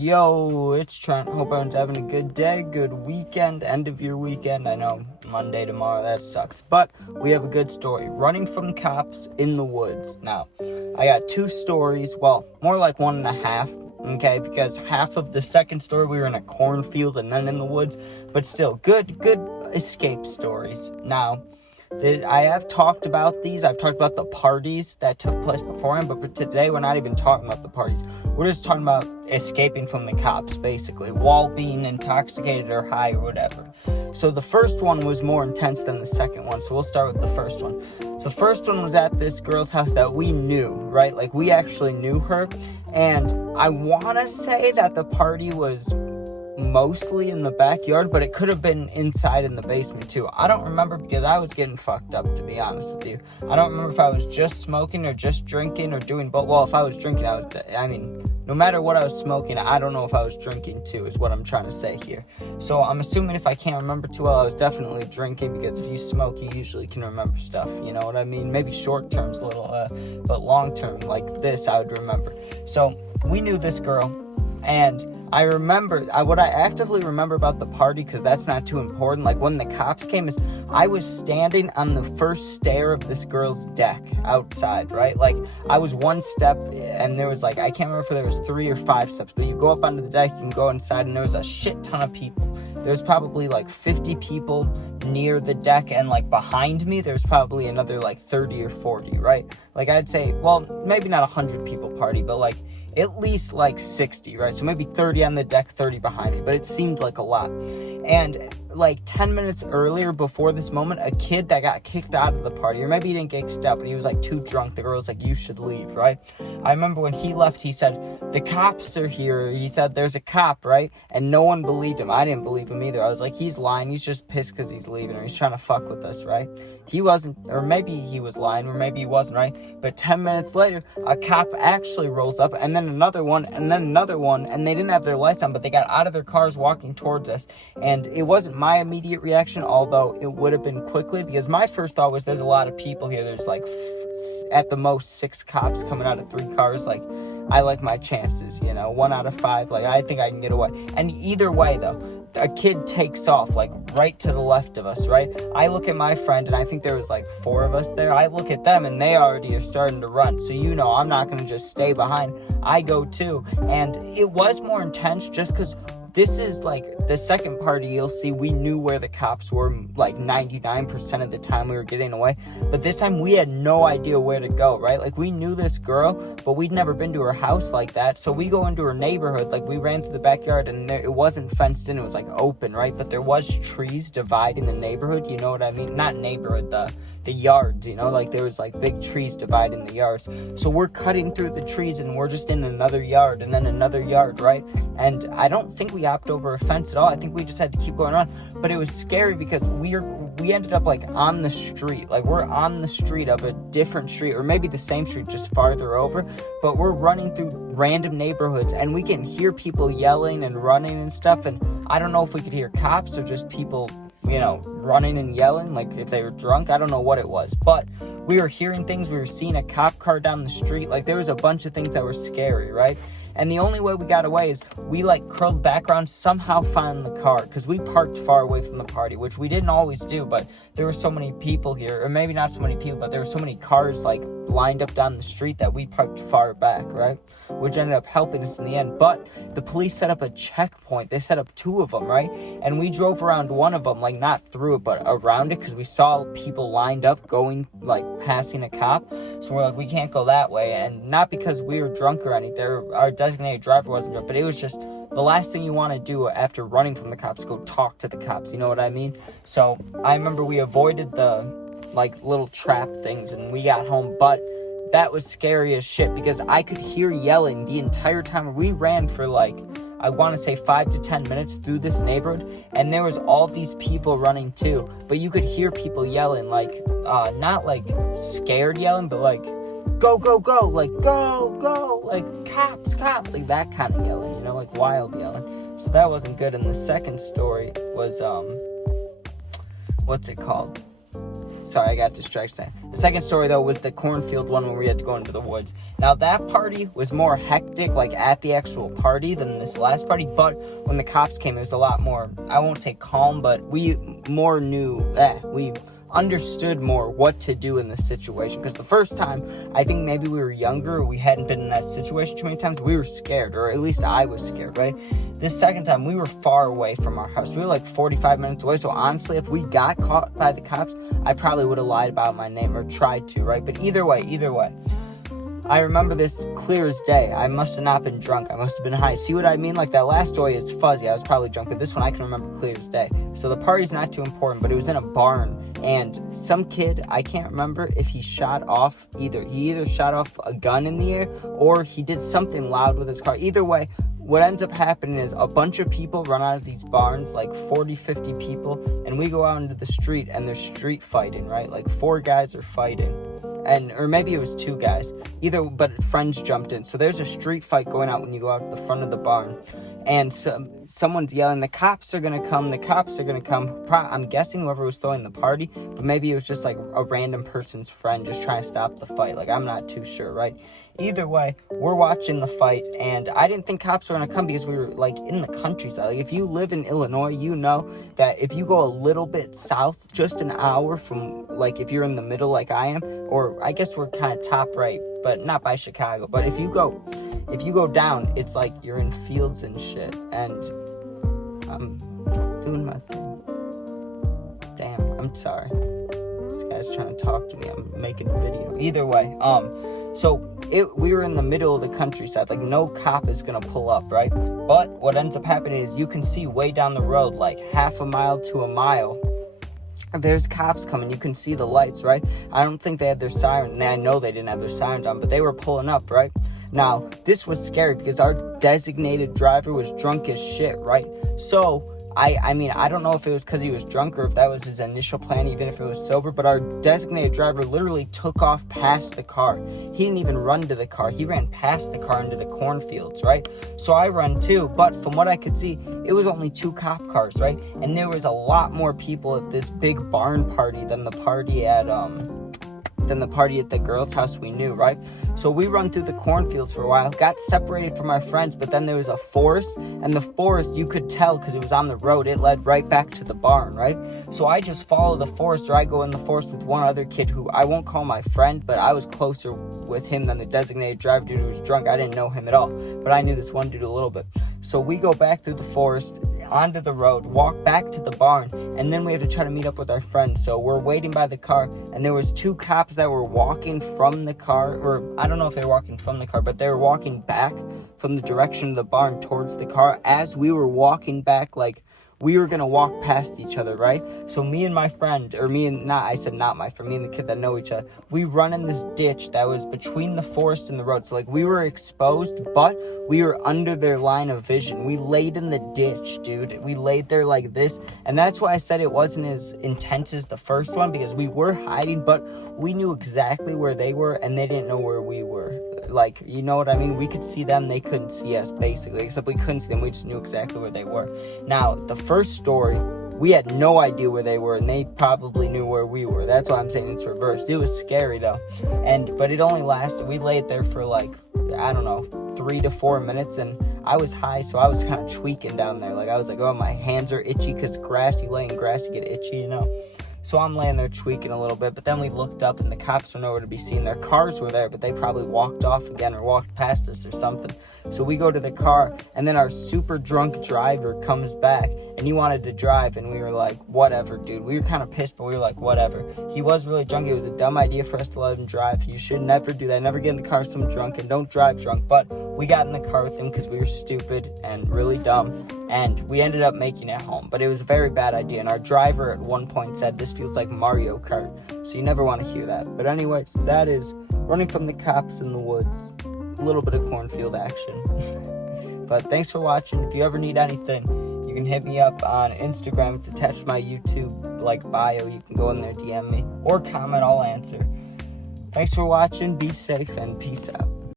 Yo, it's Trent. Hope everyone's having a good day, good weekend, end of your weekend. I know Monday tomorrow, that sucks. But we have a good story. Running from cops in the woods. Now, I got two stories. Well, more like one and a half. Okay, because half of the second story we were in a cornfield and then in the woods. But still, good escape stories. Now, I have talked about these. I've talked about the parties that took place beforehand, but for today, we're not even talking about the parties. We're just talking about escaping from the cops, basically, while being intoxicated or high or whatever. So the first one was more intense than the second one, so we'll start with the first one. So the first one was at this girl's house that we knew, right? Like, we actually knew her, and I want to say that the party was mostly in the backyard, but it could have been inside in the basement too. I don't remember because I was getting fucked up, to be honest with you. I don't remember if I was just smoking or just drinking or doing both. Well, if I was drinking, no matter what I was smoking, I don't know if I was drinking too, is what I'm trying to say here. So I'm assuming if I can't remember too well, I was definitely drinking, because if you smoke, you usually can remember stuff, you know what I mean? Maybe short term's a little, but long term, like this, I would remember. So we knew this girl, and I remember, what I actively remember about the party, because that's not too important, like when the cops came, is I was standing on the first stair of this girl's deck outside, right? Like, I was one step, and there was like, I can't remember if there was 3 or 5 steps, but you go up onto the deck, you can go inside, and there was a shit ton of people. There's probably like 50 people near the deck, and like behind me, there's probably another like 30 or 40, right? Like, I'd say, well, maybe not 100 people party, but like, at least like 60, right? So maybe 30 on the deck, 30 behind me, but it seemed like a lot. And like 10 minutes earlier, before this moment, a kid that got kicked out of the party, or maybe he didn't get kicked out, but he was like too drunk. The girl was like, you should leave, right? I remember when he left, he said, the cops are here. He said, there's a cop, right? And no one believed him. I didn't believe him either. I was like, he's lying. He's just pissed because he's leaving, or he's trying to fuck with us, right? He wasn't, or maybe he was lying, or maybe he wasn't, right? But 10 minutes later, a cop actually rolls up, and then another one, and then another one, and they didn't have their lights on, but they got out of their cars walking towards us. And it wasn't my immediate reaction, although it would have been quickly, because my first thought was, there's a lot of people here. There's like, at the most, 6 cops coming out of 3 cars. Like, I like my chances, 1 out of 5. Like, I think I can get away. And either way, though, a kid takes off, like, right to the left of us, right? I look at my friend, and I think there was like 4 of us there. I look at them, and they already are starting to run. So, I'm not going to just stay behind. I go too. And it was more intense just because this is like the second party you'll see. We knew where the cops were like 99% of the time we were getting away, but this time we had no idea where to go, right? Like, we knew this girl, but we'd never been to her house like that. So we go into her neighborhood, like we ran through the backyard, and it wasn't fenced in, it was like open, right? But there was trees dividing the neighborhood, you know what I mean? Not neighborhood, the yards, like there was like big trees dividing the yards. So we're cutting through the trees, and we're just in another yard, and then another yard, right? And I don't think we hopped over a fence at all. I think we just had to keep going on. But it was scary because we ended up like on the street. Like, we're on the street of a different street, or maybe the same street, just farther over. But we're running through random neighborhoods, and we can hear people yelling and running and stuff. And I don't know if we could hear cops or just people, running and yelling, like if they were drunk. I don't know what it was, but we were hearing things. We were seeing a cop car down the street. Like, there was a bunch of things that were scary, right? And the only way we got away is we like curled back around, somehow found the car, because we parked far away from the party, which we didn't always do, but there were so many people here, or maybe not so many people, but there were so many cars like lined up down the street that we parked far back, right? Which ended up helping us in the end. But the police set up a checkpoint. They set up 2 of them, right? And we drove around one of them, like not through it, but around it, because we saw people lined up going, like passing a cop. So we're like, we can't go that way. And not because we were drunk or anything. Our designated driver wasn't drunk, but it was just the last thing you want to do after running from the cops, go talk to the cops. You know what I mean? So I remember we avoided the like little trap things, and we got home, but that was scary as shit, because I could hear yelling the entire time. We ran for like, I want to say 5 to 10 minutes through this neighborhood, and there was all these people running too, but you could hear people yelling, like, not like scared yelling, but like, go, go, go, like, go, like, cops, like that kind of yelling, like wild yelling. So that wasn't good. And the second story was, what's it called? sorry, I got distracted. The second story, though, was the cornfield one where we had to go into the woods. Now, that party was more hectic, like, at the actual party than this last party, but when the cops came, it was a lot more, I won't say calm, but we understood more what to do in this situation, because the first time, I think maybe we were younger, we hadn't been in that situation too many times, we were scared, or at least I was scared, right? This second time, we were far away from our house. We were like 45 minutes away, so honestly, if we got caught by the cops, I probably would have lied about my name, or tried to, right? But either way, I remember this clear as day. I must have not been drunk. I must have been high. See what I mean? Like, that last story is fuzzy. I was probably drunk, but this one I can remember clear as day. So the party's not too important, but it was in a barn, and some kid, I can't remember if he shot off he either shot off a gun in the air, or he did something loud with his car. Either way, what ends up happening is a bunch of people run out of these barns, like 40, 50 people, and we go out into the street, and there's street fighting, right? Like 4 guys are fighting. Or maybe it was 2 guys, but friends jumped in. So there's a street fight going out when you go out the front of the barn, and someone's yelling, the cops are gonna come. I'm guessing whoever was throwing the party, but maybe it was just like a random person's friend just trying to stop the fight. Like, I'm not too sure, right? Either way, we're watching the fight, and I didn't think cops were gonna come because we were like in the countryside. Like, if you live in Illinois, you know that if you go a little bit south, just an hour from, like, if you're in the middle like I am, or I guess we're kind of top right, but not by Chicago, but if you go down, it's like you're in fields and shit, and I'm doing my thing. Damn, I'm sorry. This guy's trying to talk to me. I'm making a video. Either way, we were in the middle of the countryside. Like, no cop is gonna pull up, right? But what ends up happening is you can see way down the road, like half a mile to a mile, there's cops coming. You can see the lights, right? I don't think they had their siren. I know they didn't have their sirens on, but they were pulling up, right? Now, this was scary because our designated driver was drunk as shit, right? So, I mean, I don't know if it was because he was drunk or if that was his initial plan, even if it was sober, but our designated driver literally took off past the car. He didn't even run to the car. He ran past the car into the cornfields, right? So I run too, but from what I could see, it was only 2 cop cars, right? And there was a lot more people at this big barn party than the party at the girl's house we knew, right? So we run through the cornfields for a while, got separated from our friends, but then there was a forest, and the forest, you could tell because it was on the road, it led right back to the barn, right? So I just follow the forest, or I go in the forest with one other kid who I won't call my friend, but I was closer with him than the designated driver dude who was drunk. I didn't know him at all, but I knew this one dude a little bit. So we go back through the forest, onto the road, walk back to the barn, and then we have to try to meet up with our friends. So we're waiting by the car, and there was 2 cops that were walking from the car, or I don't know if they were walking from the car, but they were walking back from the direction of the barn towards the car as we were walking back, like we were gonna walk past each other, right? So me and my friend, me and the kid that know each other, we run in this ditch that was between the forest and the road. So like we were exposed, but we were under their line of vision. We laid in the ditch, dude. We laid there like this, and that's why I said it wasn't as intense as the first one, because we were hiding, but we knew exactly where they were, and they didn't know where we were. Like, you know what I mean? We could see them, they couldn't see us, basically, except we couldn't see them, we just knew exactly where they were. Now, the first story, we had no idea where they were, and they probably knew where we were. That's why I'm saying it's reversed. It was scary, though, but it only lasted, we laid there for like, I don't know, 3 to 4 minutes, and I was high, so I was kind of tweaking down there. Like, I was like, oh, my hands are itchy, because grass, you lay in grass, you get itchy, you know? So I'm laying there tweaking a little bit, but then we looked up and the cops were nowhere to be seen. Their cars were there, but they probably walked off again or walked past us or something. So we go to the car, and then our super drunk driver comes back, and he wanted to drive, and we were like, whatever, dude. We were kind of pissed, but we were like, whatever. He was really drunk. It was a dumb idea for us to let him drive. You should never do that. Never get in the car with someone drunk, and don't drive drunk. But we got in the car with him because we were stupid and really dumb, and we ended up making it home. But it was a very bad idea, and our driver at one point said, this feels like Mario Kart, so you never want to hear that. But anyways, that is running from the cops in the woods. A little bit of cornfield action. But thanks for watching. If you ever need anything, you can hit me up on Instagram. It's attached to my YouTube bio. You can go in there, DM me, or comment. I'll answer. Thanks for watching. Be safe and peace out.